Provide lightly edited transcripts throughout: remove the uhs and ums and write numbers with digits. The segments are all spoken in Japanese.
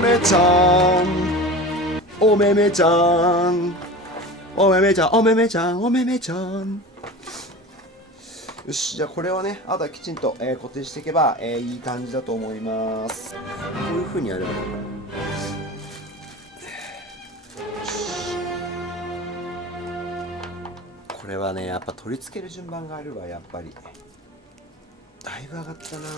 めちゃんおめめちゃんおめめちゃんおめめちゃんおめめちゃん。よし、じゃあこれをね、あとはきちんと、固定していけば、いい感じだと思います。こういう風にやればいいかな。これはね、やっぱ取り付ける順番があるわ。やっぱりだいぶ上がったな。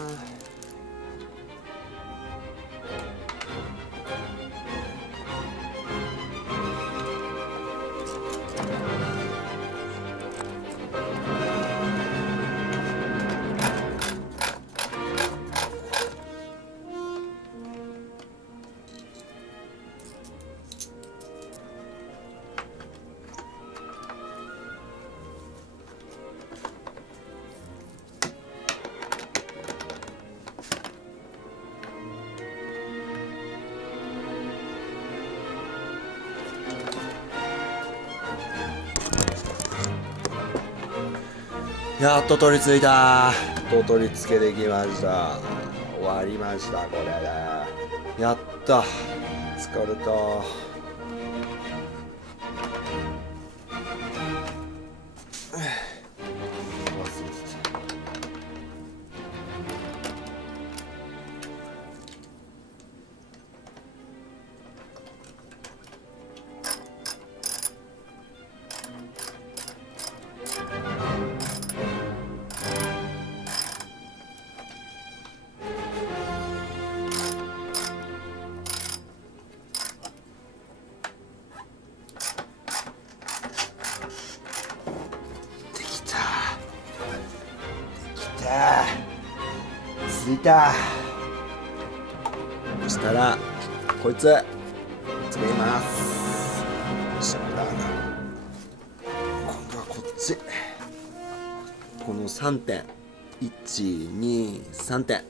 やっと取り付いた。取り付けできました。終わりました。これでやった。疲れた。着いた。そしたらこいつ詰めます。そしたら今度はこっち、この3点、123点。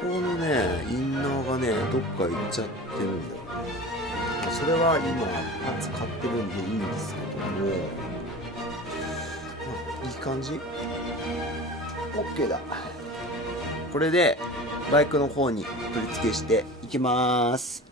ここのね、インナーがね、どっか行っちゃってるんだよね。それは今、パーツ買ってるんでいいんですけども、いい感じ ?OK だ。これで、バイクの方に取り付けしていきます。